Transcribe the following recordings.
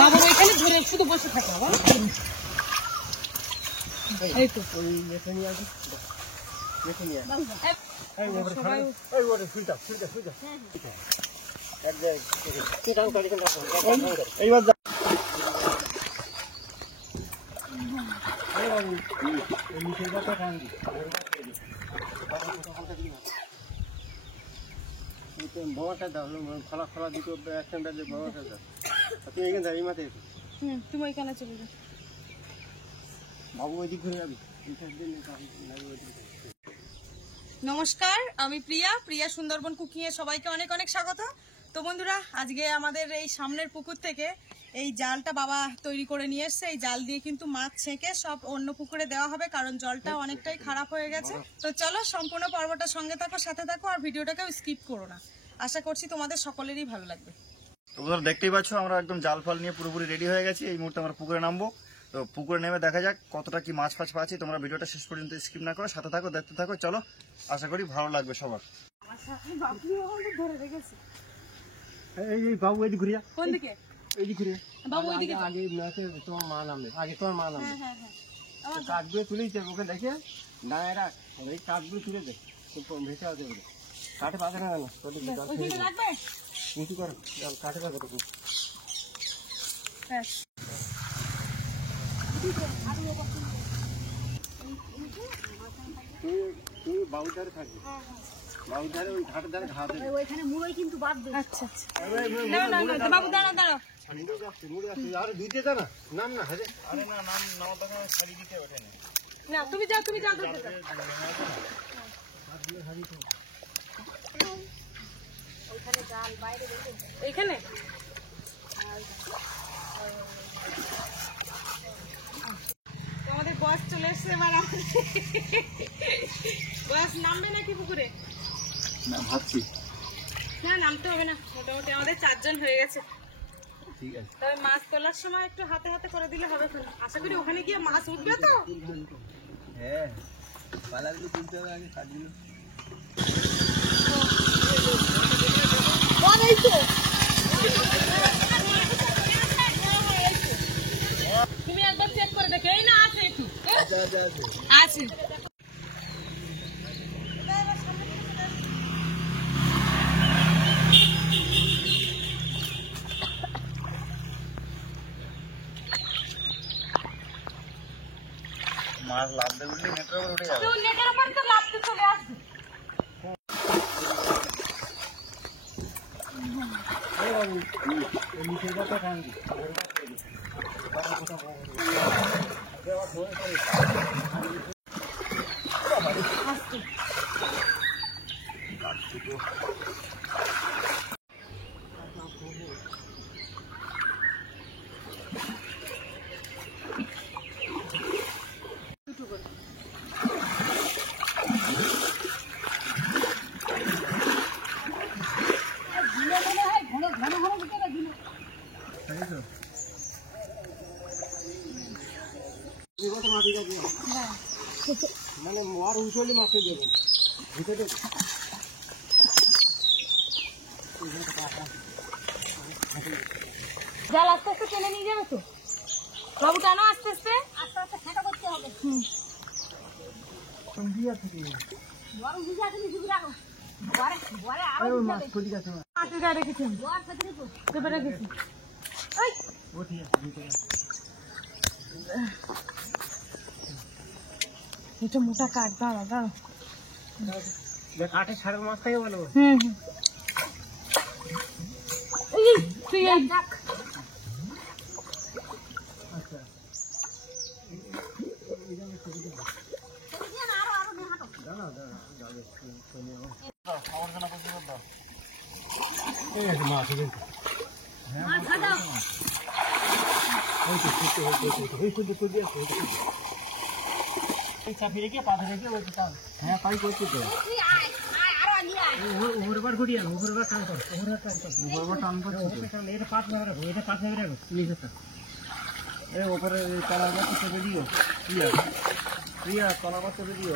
বাবা এখানে ধরে শুধু বসে থাকে বাবা। এই তো বোমাটা দাও, খোলা খোলা দুটো একসঙ্গে বোমাটা দাও। তুমি এখানে দাঁড়িয়ে মাথায় তুমি ওইখানে চলে যাও। বাবু ওই দিক ঘুরে যাবি। নমস্কার, আমি প্রিয়া সুন্দরবন কুকিং এ সবাইকে অনেক অনেক স্বাগত। তো বন্ধুরা, আজকে আমাদের এই সামনের পুকুর থেকে এই জালটা বাবা তৈরি করে নিয়ে এসছে। এই জাল দিয়ে কিন্তু মাছ ছেঁকে সব অন্য পুকুরে দেওয়া হবে, কারণ জলটা অনেকটাই খারাপ হয়ে গেছে। তো চলো সম্পূর্ণ পর্বটা সঙ্গে থাকো, সাথে থাকো, আর ভিডিওটাকেও স্কিপ করো না। আশা করছি তোমাদের সকলেরই ভালো লাগবে। তো বন্ধুরা দেখতেই পাচ্ছ, আমরা একদম জাল ফাল নিয়ে পুরোপুরি রেডি হয়ে গেছি। এই মুহূর্তে আমরা পুকুরে নামবো। তো পুকুরে নেমে দেখা যাক কতটা কি মাছ ফাছ পাচ্ছি। তোমরা ভিডিওটা শেষ পর্যন্ত স্কিপ না করো, সাথে থাকো, দেখতে থাকো। চলো, আশা করি ভালো লাগবে সবার। এই বাবু এই দিক ঘুরে যা। কোন দিকে? এই দিক ঘুরে বাবু ওইদিকে। আগে তোমার মা নামবে, আগে তোমার মা নামবে। কাঠগুলো তুলেই ওকে দেখে দাঁড়ায় রাখ, এই কাঠগুলো তুলে দে, ভেসে আছে ওগুলো। কাঠে পাবে না কেন? উঁচু করো, জল কাঠে পাবে তো। তুমি বাবুর ধারে থাকবে, বাবুর ধারে ওই ঘাটের ধারে ঘা দেবে। ওইখানে মুড়োই কিন্তু বাদ দে। আচ্ছা আচ্ছা, বাবু দাঁড়া দাঁড়া। মুড়ে যাচ্ছে, আরে দুইতে যা না, নাম না। আরে না, নাম তখন ছাড়ি দিতে ওঠে না। না, তুমি যাও ধরতে যাও। ওইখানে জাল বাইরে রেখে এইখানে আমাদের বস চলে এসছে। এবার বস নামবে নাকি পুকুরে? না, ভাবছি না, নামতে হবে না, মোটামুটি আমাদের 4 জন হয়ে গেছে। ঠিক আছে। তবে মাছ তোলার সময় একটু হাতে হাতে করে দিলে হবে। আশা করি ওখানে গিয়ে মাছ উঠবে তো। হ্যাঁ, পালাগুলো তুলতে হবে আগে, কাঠগুলো। তুমি একবার চেক করে দেখো। এই না আছে একটু আছে। মাছ লাভ দেবে উঠলে নেটের উপর উঠে যাবে। নেটের উপর তো লাফতে চলে আসবে। নিচে যাতে খান দি মানে আর উঠলে মাকে দেবেন ভিতরে। জাল আস্তে আস্তে টেনে নিয়ে যাবে তো বাবু, টানো আস্তে আস্তে আস্তে আস্তে খাটা করতে হবে। এটা মোটা কাঠ, দাঁড়া দাঁড়া। কাঠে ছাড়া মাছ থাকে বলো। চাপি রেখে পাথর রেখে ওই হ্যাঁ পাই করছি তো। উপরবার ঘুরিয়ে উপরবার টান কর, উপরবার টান কর। এটা পাঁচ ভাবে রাখো, এটা 5 ভাবে রাখো নিচেটা। এই উপরে তলাবার চেপে দিও। প্রিয়া তলাবার চেপে দিও।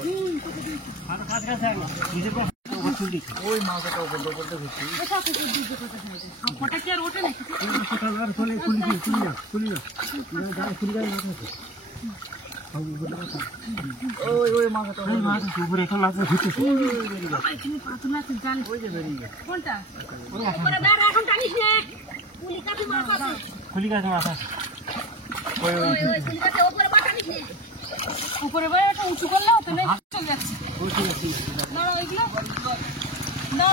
আর কাজ কাছে নিচে ওই মাছটা উপর উপরটা ঘুরছে কটা কি আর ওঠে নাকি? উপরে এখন মাছ ঘুরছে কোনটা? খুলি গাছ মাছ আছে উপরে বাইরে একটা উঁচু করলে হতো না, চলে যাচ্ছে। না না ওইগুলো না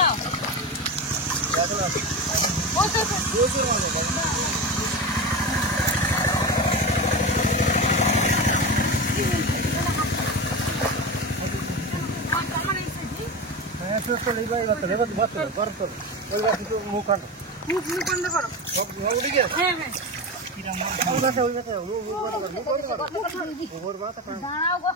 ওই তো, মুখ কাটো মুখ বন্ধ করো। হ্যাঁ হ্যাঁ দাঁড়াও গো।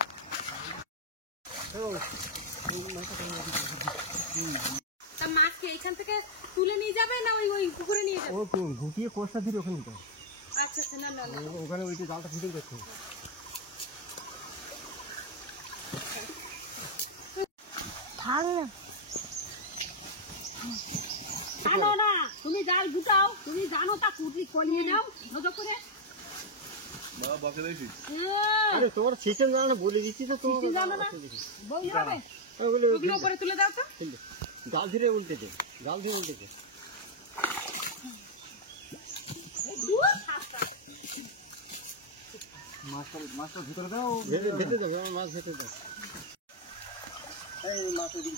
তা মাছকে এইখান থেকে তুলে নিয়ে যাবে না ওই ওই পুকুরে নিয়ে যাবে? ও ঘুটিয়ে কোষটা দিলে ওখানে নিতে হবে। আচ্ছা আচ্ছা, না না না ওখানে ওইটা জালটা ফিটিং করতে হবে। জানো না তুমি জাল গুটাও, তুমি জানো তা কুটি কলিয়ে নাও নজর করে। আরে তোমার সিস্টেম জানো না, বলে দিচ্ছি তো তোমার সিস্টেম জানো না? বই হবে ওগুলো উপরে তুলে দাও তো। জাল ধীরে উল্টে দে, জাল ধীরে উল্টে দে। মাছটা ভিতরে দাও, ভেতরে দাও, আমার মাছ ভেতরে দাও। এই মাছটা দিন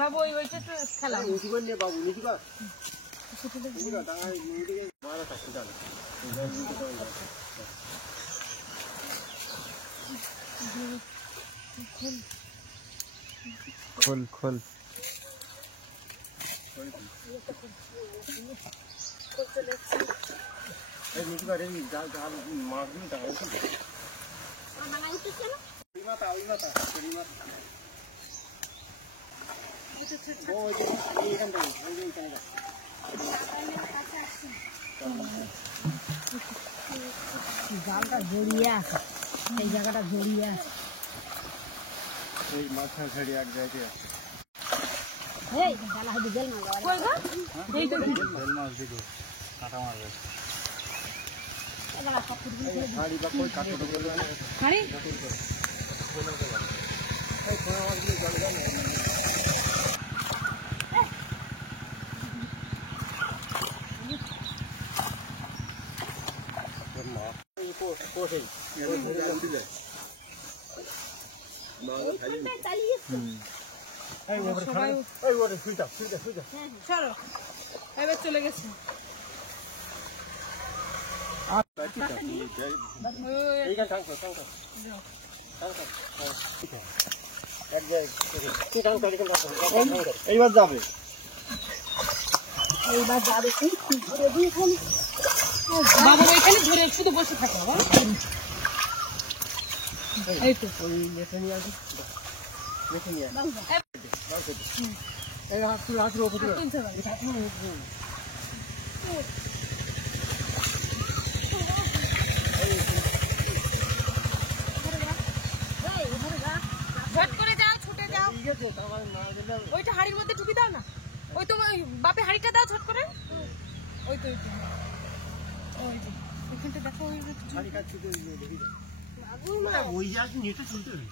বাবু ওই ওইটা তো খেলা নিচু করে নিয়ে বাবু, নিচু কর নিচু কর, ডাঙায় নিচে মারা থাকছে জাল। খোল খোল এই নিচু কর, এই জাল জাল মাছগুলো ডাঙায় ওই মাথা ওই মাথা ওই মাথা ওই এইখান থেকে ওই যে এইখানে জালটা জড়িয়ে আছে, এই জায়গাটা জড়িয়ে আছে। এই মাথা ছেড়ে এক জায়গায় আছে। এই জালা হদি জেল মাছ কই গো? এই তো জেল মাছ দিকে কাটা মারবে। এগুলা সব ফুটবল এই হাড়ি বা কই কাটতে তো বলবে না। হাড়ি এই কোন মাছগুলো জল জল চলো এবার চলে গেছে। এইবার যাবে, এইবার যাবে ঘুরে দিয়ে খালি বাবা এখানে ধরে শুধু বসে থাকে বাবা। এই তো ওই নেটে নিয়ে আসি, নেটে নিয়ে আসি। এই হাত তুলে হাত উপরে তুলে। তুলতে পারবি। ঝট করে যাও, ছুটে যাও। ঠিক আছে, তারপরে না গেলে ওইটা হাড়ির মধ্যে ঢুকি দাও না, ওই তোমার বাপে হাড়িটা দাও ঝট করে। ওই তো ওই তো ওই যে এখানটা দেখো ওই শাড়ি কাটছি তো দেখি ওই যে নেটে তুলতে হবে।